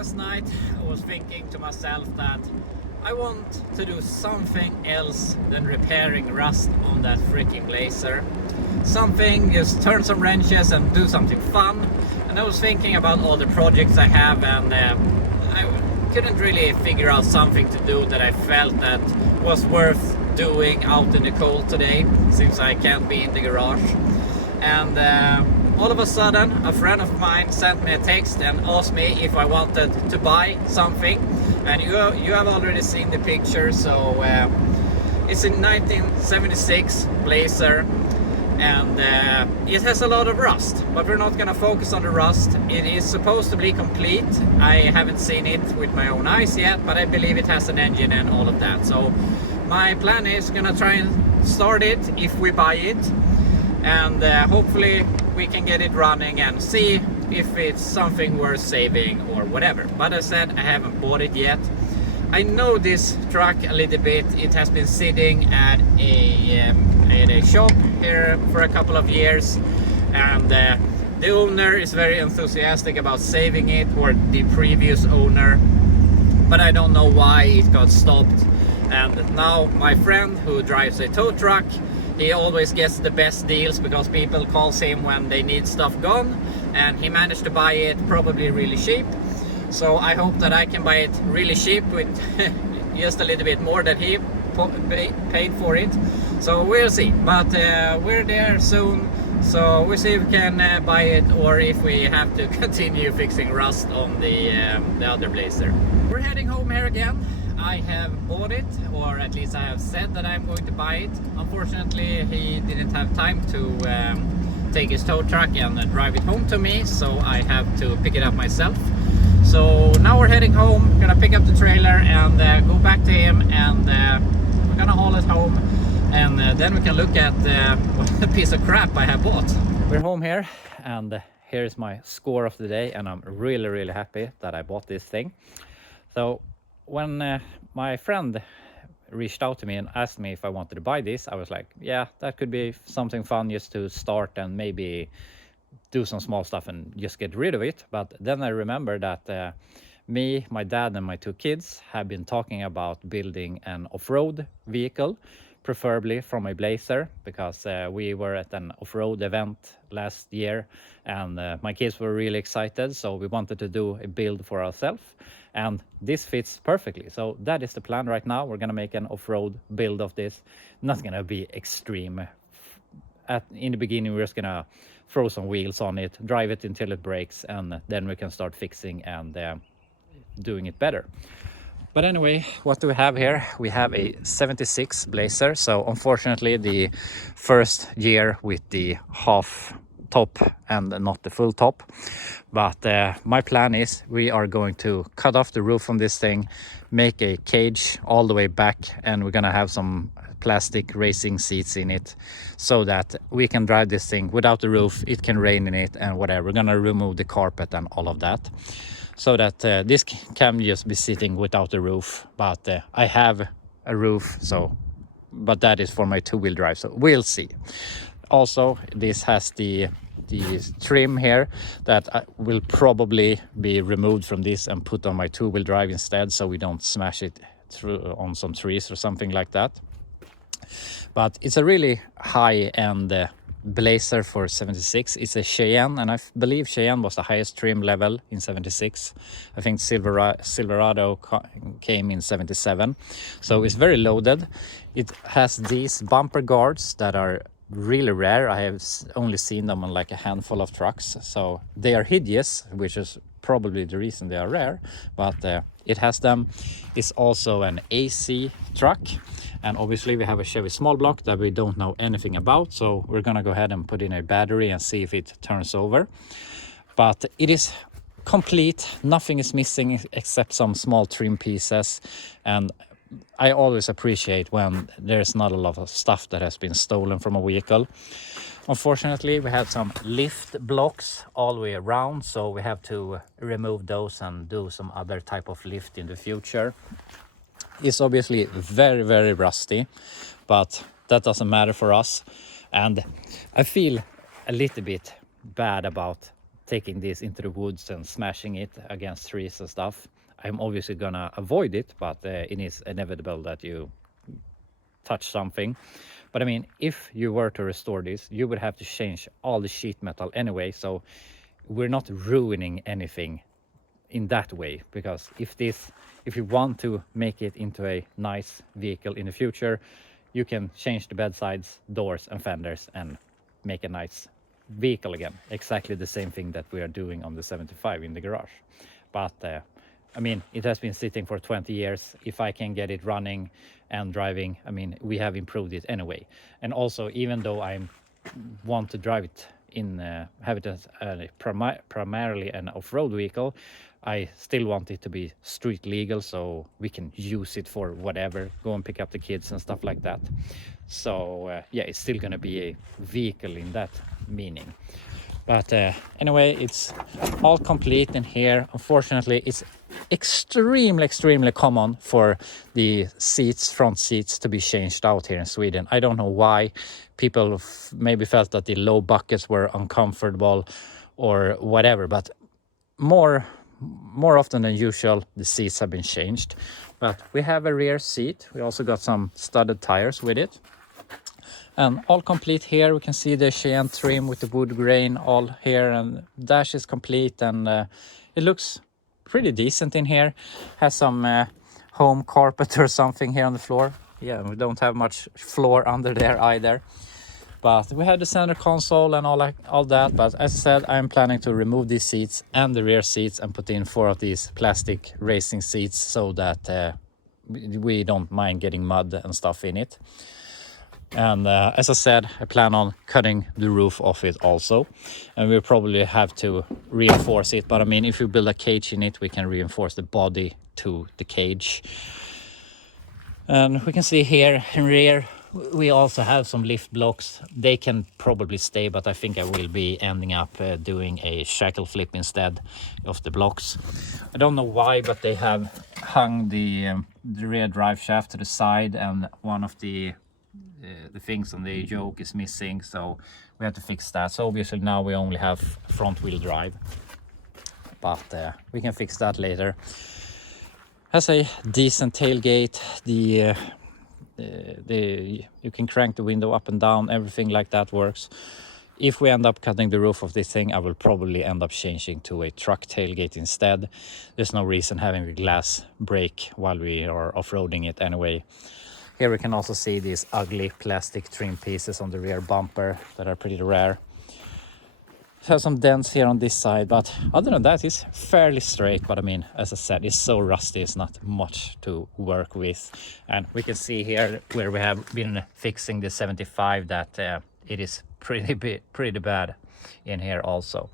Last night I was thinking to myself that I want to do something else than repairing rust on that freaking Blazer. Something, just turn some wrenches and do something fun. And I was thinking about all the projects I have, and I couldn't really figure out something to do that I felt that was worth doing out in the cold today, since I can't be in the garage. And all of a sudden a friend of mine sent me a text and asked me if I wanted to buy something, and you have already seen the picture. So it's a 1976 Blazer, and it has a lot of rust, but we're not gonna focus on the rust. It is supposed to be complete. I haven't seen it with my own eyes yet, but I believe it has an engine and all of that. So my plan is gonna try and start it if we buy it, and hopefully we can get it running and see if it's something worth saving or whatever. But as I said, I haven't bought it yet. I know this truck a little bit. It has been sitting at a shop here for a couple of years, and the owner is very enthusiastic about saving it, or the previous owner, but I don't know why it got stopped. And now my friend who drives a tow truck, he always gets the best deals because people calls him when they need stuff gone, and he managed to buy it probably really cheap. So I hope that I can buy it really cheap with just a little bit more than he paid for it. So we'll see, but we're there soon, so we'll see if we can buy it, or if we have to continue fixing rust on the other Blazer. We're heading home here again. I have bought it, or at least I have said that I'm going to buy it. Unfortunately, he didn't have time to take his tow truck and drive it home to me, so I have to pick it up myself. So now we're heading home, gonna pick up the trailer and go back to him, and we're gonna haul it home, and then we can look at what piece of crap I have bought. We're home here, and here's my score of the day, and I'm really happy that I bought this thing. So when my friend reached out to me and asked me if I wanted to buy this, I was like, yeah, that could be something fun just to start and maybe do some small stuff and just get rid of it. But then I remember that me, my dad and my two kids have been talking about building an off-road vehicle, preferably from a Blazer, because we were at an off-road event last year, and my kids were really excited, so we wanted to do a build for ourselves, and this fits perfectly. So that is the plan right now. We're gonna make an off-road build of this. Not gonna be extreme. In the beginning, we're just gonna throw some wheels on it, drive it until it breaks, and then we can start fixing and doing it better. But anyway, what do we have here? We have a 76 Blazer. So unfortunately, the first year with the half top and not the full top. But my plan is we are going to cut off the roof on this thing, make a cage all the way back, and we're gonna have some plastic racing seats in it so that we can drive this thing without the roof. It can rain in it and whatever. We're gonna remove the carpet and all of that, so that this can just be sitting without a roof. But I have a roof, so but that is for my two-wheel drive, so we'll see. Also, this has the trim here that will probably be removed from this and put on my two-wheel drive instead, so we don't smash it through on some trees or something like that. But it's a really high-end Blazer for 76. It's a Cheyenne, and I believe Cheyenne was the highest trim level in 76. I think Silverado came in 77. So it's very loaded. It has these bumper guards that are really rare. I have only seen them on like a handful of trucks, so they are hideous, which is probably the reason they are rare, but it has them. It's also an AC truck, and obviously we have a Chevy small block that we don't know anything about, so we're gonna go ahead and put in a battery and see if it turns over. But it is complete, nothing is missing except some small trim pieces, and I always appreciate when there's not a lot of stuff that has been stolen from a vehicle. Unfortunately, we have some lift blocks all the way around, so we have to remove those and do some other type of lift in the future. It's obviously very rusty, but that doesn't matter for us. And I feel a little bit bad about taking this into the woods and smashing it against trees and stuff. I'm obviously gonna avoid it, but it is inevitable that you touch something. But I mean, if you were to restore this, you would have to change all the sheet metal anyway, so we're not ruining anything in that way, because if you want to make it into a nice vehicle in the future, you can change the bedsides, doors and fenders and make a nice vehicle again. Exactly the same thing that we are doing on the 75 in the garage. But I mean, it has been sitting for 20 years. If I can get it running and driving, I mean, we have improved it anyway. And also, even though I want to drive it in have it as primarily an off-road vehicle, I still want it to be street legal, so we can use it for whatever, go and pick up the kids and stuff like that. So yeah, it's still going to be a vehicle in that meaning. But anyway, it's all complete in here. Unfortunately, it's extremely common for the seats, front seats, to be changed out here in Sweden. I don't know why. People maybe felt that the low buckets were uncomfortable or whatever, but more often than usual, the seats have been changed. But we have a rear seat. We also got some studded tires with it. And all complete here. We can see the Cheyenne trim with the wood grain all here, and dash is complete, and it looks pretty decent in here. Has some home carpet or something here on the floor. Yeah, we don't have much floor under there either. But we have the center console and all that. But as I said, I'm planning to remove these seats and the rear seats and put in 4 of these plastic racing seats, so that we don't mind getting mud and stuff in it. And as I said, I plan on cutting the roof off it also, and we'll probably have to reinforce it. But I mean, if we build a cage in it, we can reinforce the body to the cage. And we can see here in rear, we also have some lift blocks. They can probably stay, but I think I will be ending up doing a shackle flip instead of the blocks. I don't know why, but they have hung the rear drive shaft to the side, and one of the things on the yoke is missing, so we have to fix that. So obviously now we only have front wheel drive, but we can fix that later. Has a decent tailgate. You can crank the window up and down, everything like that works. If we end up cutting the roof of this thing, I will probably end up changing to a truck tailgate instead. There's no reason having a glass break while we are off-roading it anyway. Here we can also see these ugly plastic trim pieces on the rear bumper that are pretty rare. It has some dents here on this side, but other than that, it's fairly straight. But I mean, as I said, it's so rusty, it's not much to work with. And we can see here where we have been fixing the 75 that it is pretty bad in here also.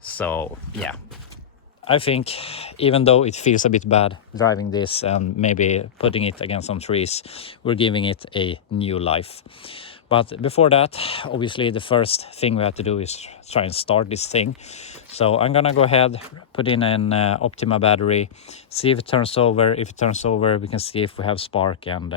So yeah, I think even though it feels a bit bad driving this and maybe putting it against some trees, we're giving it a new life. But before that, obviously the first thing we have to do is try and start this thing. So I'm gonna go ahead, put in an Optima battery, see if it turns over. If it turns over, we can see if we have spark and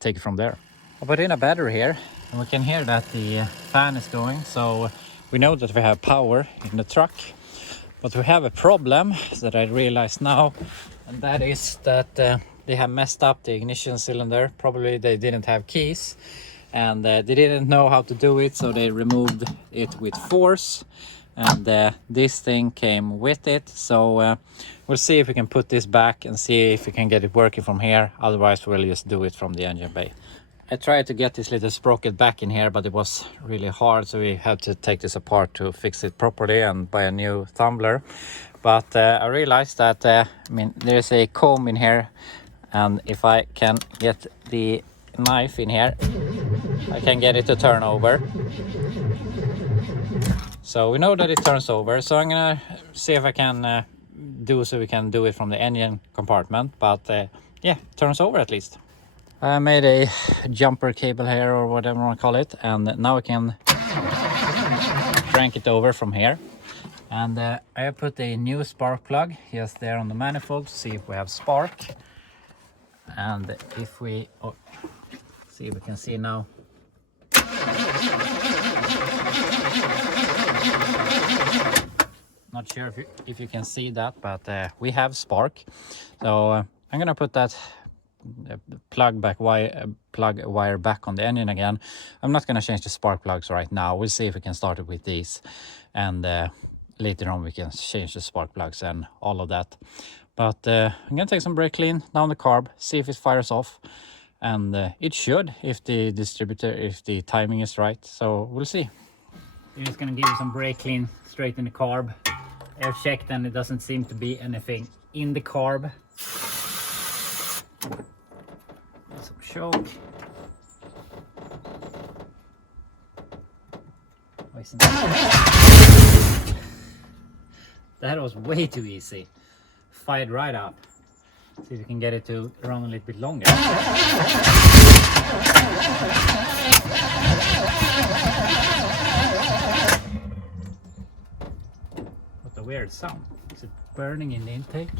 take it from there. I put in a battery here, and we can hear that the fan is going. So we know that we have power in the truck. But we have a problem that I realize now, and that is that they have messed up the ignition cylinder. Probably they didn't have keys, and they didn't know how to do it, so they removed it with force, and this thing came with it. So we'll see if we can put this back and see if we can get it working from here. Otherwise we'll just do it from the engine bay. I tried to get this little sprocket back in here, but it was really hard, so we had to take this apart to fix it properly and buy a new tumbler. But I realized that I mean, there's a comb in here, and if I can get the knife in here, I can get it to turn over. So we know that it turns over, so I'm gonna see if I can do so we can do it from the engine compartment. But yeah, it turns over at least. I made a jumper cable here, or whatever I want to call it, and now I can crank it over from here. And I have put a new spark plug just there on the manifold to see if we have spark. And if we see if we can see now. Not sure if you can see that, but we have spark. So I'm gonna put that plug wire back on the engine again. I'm not gonna change the spark plugs right now. We'll see if we can start it with these, and later on we can change the spark plugs and all of that. But I'm gonna take some brake clean down the carb, see if it fires off, and it should if the timing is right. So we'll see. I'm just gonna give you some brake clean straight in the carb. I've checked and it doesn't seem to be anything in the carb. Some choke. That was way too easy. Fired right up. See if we can get it to run a little bit longer. What a weird sound. Is it burning in the intake?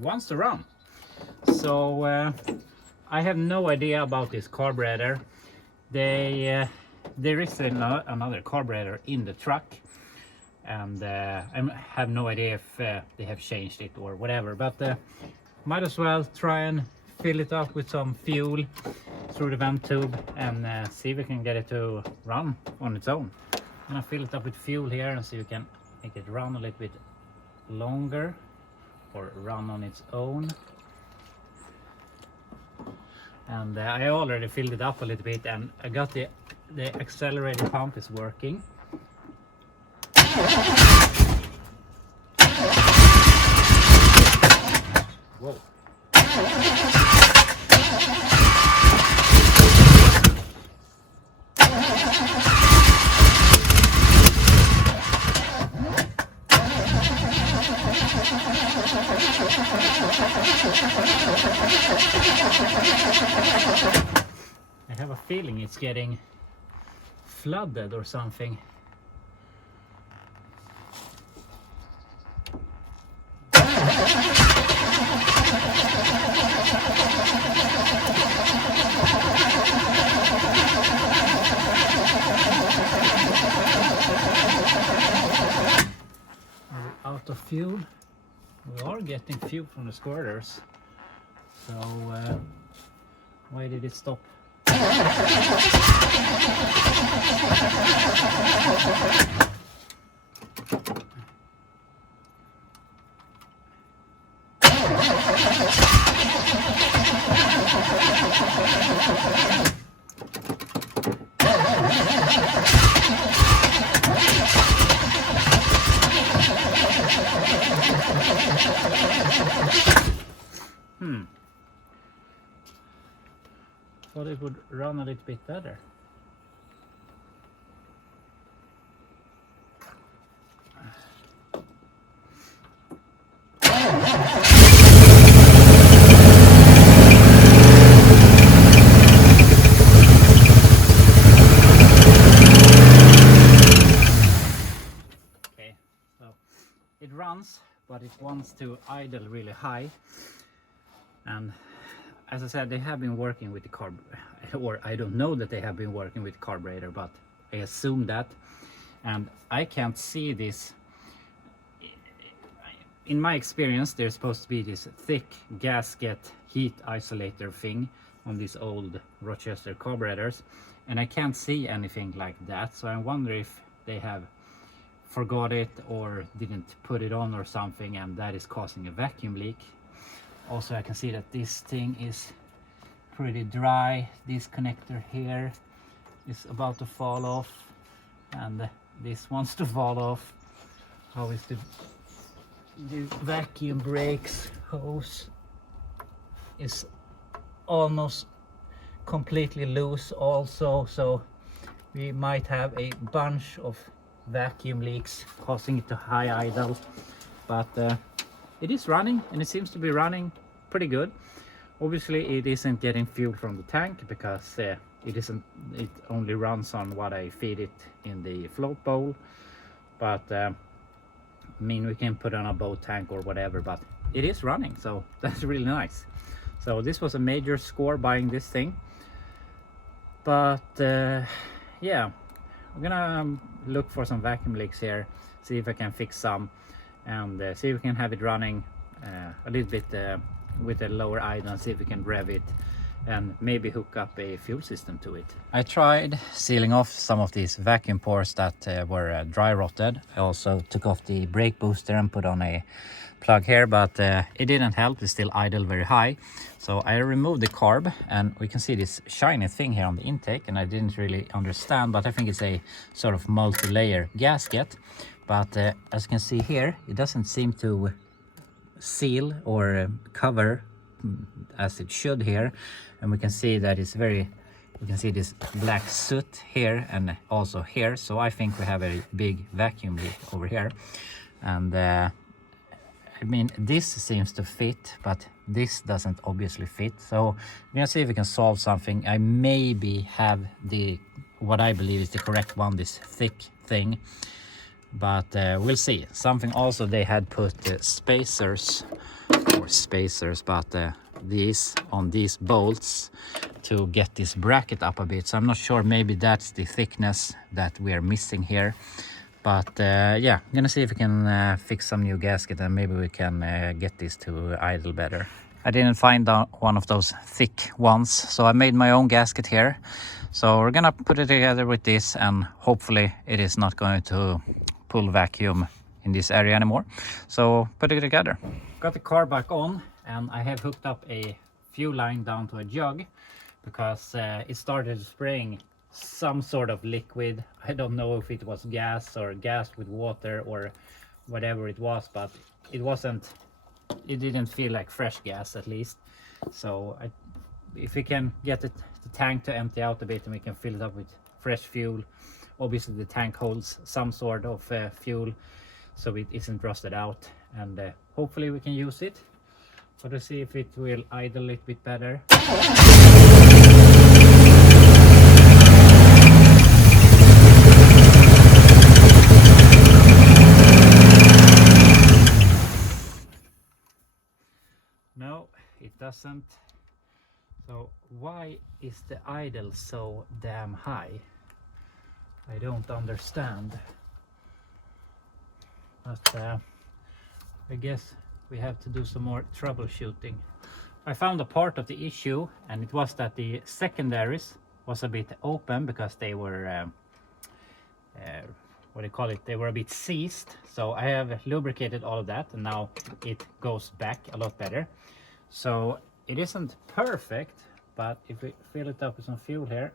Wants to run. So I have no idea about this carburetor. There is another carburetor in the truck, and I have no idea if they have changed it or whatever, but might as well try and fill it up with some fuel through the vent tube and see if we can get it to run on its own. I'm gonna fill it up with fuel here and see if we can make it run a little bit longer or run on its own. And I already filled it up a little bit, and I got the accelerator pump is working. Whoa. I have a feeling it's getting flooded or something. Out of fuel. We are getting fuel from the squirters, so why did it stop? Thought it would run a little bit better. Okay, so it runs, but it wants to idle really high. And as I said, they have been working with the carb, or I don't know that they have been working with carburetor, but I assume that. And I can't see this. In my experience, there's supposed to be this thick gasket heat isolator thing on these old Rochester carburetors, and I can't see anything like that. So I wonder if they have forgot it or didn't put it on or something, and that is causing a vacuum leak. Also, I can see that this thing is pretty dry. This connector here is about to fall off, and this wants to fall off. How is the vacuum brakes hose is almost completely loose also, so we might have a bunch of vacuum leaks causing it to high idle. But it is running, and it seems to be running pretty good. Obviously it isn't getting fuel from the tank because it only runs on what I feed it in the float bowl, but I mean, we can put on a boat tank or whatever, but it is running, so that's really nice. So this was a major score buying this thing. But yeah, I'm gonna look for some vacuum leaks here, see if I can fix some, and see if we can have it running a little bit with a lower idle, and see if we can rev it and maybe hook up a fuel system to it. I tried sealing off some of these vacuum pores that were dry rotted. I also took off the brake booster and put on a plug here, but it didn't help. It's still idle very high. So I removed the carb, and we can see this shiny thing here on the intake, and I didn't really understand, but I think it's a sort of multi-layer gasket. But as you can see here, it doesn't seem to seal or cover as it should here, and we can see that it's very, we can see this black soot here and also here. So I think we have a big vacuum leak over here, and I mean, this seems to fit, but this doesn't obviously fit. So we're gonna see if we can solve something. I maybe have the, what I believe is the correct one, this thick thing, but we'll see. Something also, they had put spacers, but these on these bolts to get this bracket up a bit. So I'm not sure, maybe that's the thickness that we are missing here. But yeah, I'm gonna see if we can fix some new gasket, and maybe we can get this to idle better. I didn't find one of those thick ones, so I made my own gasket here. So we're gonna put it together with this, and hopefully it is not going to pull vacuum in this area anymore. So put it together. Got the car back on, and I have hooked up a fuel line down to a jug because it started spraying some sort of liquid. I don't know if it was gas or gas with water or whatever it was, but it didn't feel like fresh gas, at least. So if we can get the tank to empty out a bit and we can fill it up with fresh fuel, obviously the tank holds some sort of fuel, so it isn't rusted out, and hopefully we can use it. But we'll see if it will idle a little bit better. No, it doesn't. So why is the idle so damn high? I don't understand. But I guess we have to do some more troubleshooting. I found a part of the issue, and it was that the secondaries was a bit open because they were what do you call it, they were a bit seized. So I have lubricated all of that, and now it goes back a lot better. So it isn't perfect, but if we fill it up with some fuel here,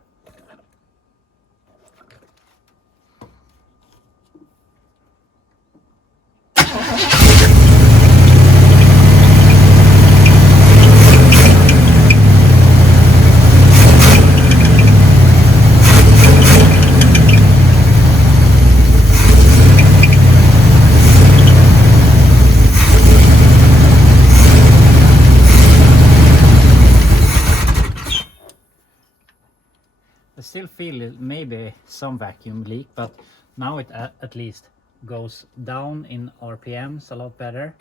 I still feel maybe some vacuum leak, but now it at least goes down in RPMs a lot better.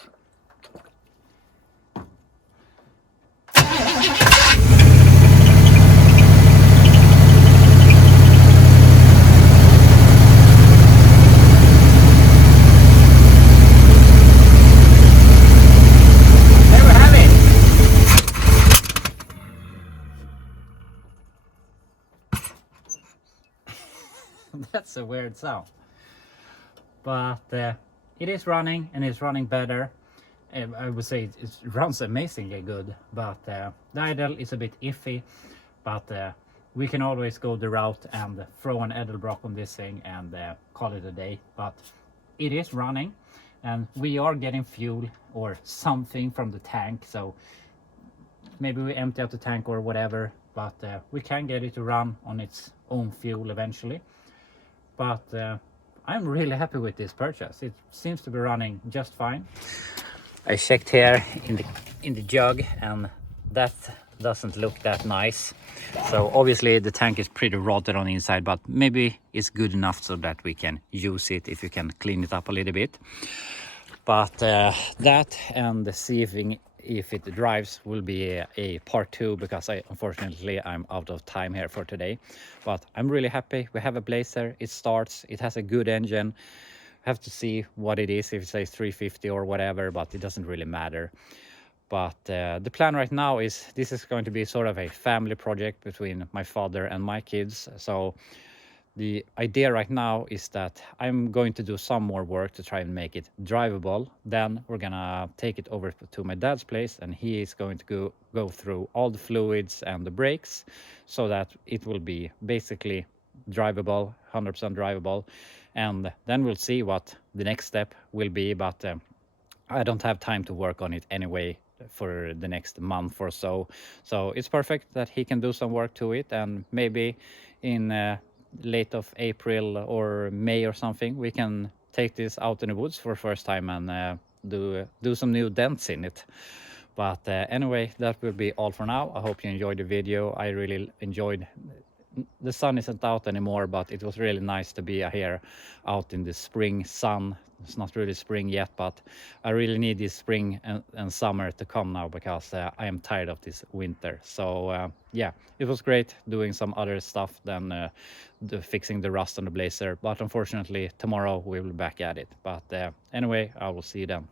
That's a weird sound, but it is running, and it's running better. I would say it runs amazingly good, but the idle is a bit iffy. But we can always go the route and throw an Edelbrock on this thing and call it a day. But it is running, and we are getting fuel or something from the tank, so maybe we empty out the tank or whatever, but we can get it to run on its own fuel eventually. But I'm really happy with this purchase. It seems to be running just fine. I checked here in the jug, and that doesn't look that nice. So obviously the tank is pretty rotted on the inside, but maybe it's good enough so that we can use it if you can clean it up a little bit. But that and seeing if it drives will be a part 2, because unfortunately I'm out of time here for today. But I'm really happy we have a Blazer. It starts, it has a good engine. Have to see what it is, if it says 350 or whatever, but it doesn't really matter. But the plan right now is this is going to be sort of a family project between my father and my kids. So the idea right now is that I'm going to do some more work to try and make it drivable. Then we're gonna take it over to my dad's place, and he is going to go through all the fluids and the brakes, so that it will be basically drivable, 100% drivable. And then we'll see what the next step will be. But I don't have time to work on it anyway for the next month or so. So it's perfect that he can do some work to it, and maybe in late of April or May or something, we can take this out in the woods for the first time and do some new dents in it. But anyway, that will be all for now. I hope you enjoyed the video. I really enjoyed. The sun isn't out anymore, but it was really nice to be here out in the spring sun. It's not really spring yet, but I really need this spring and summer to come now, because I am tired of this winter. So yeah, it was great doing some other stuff than fixing the rust on the Blazer. But unfortunately, tomorrow we will be back at it. But anyway, I will see you then.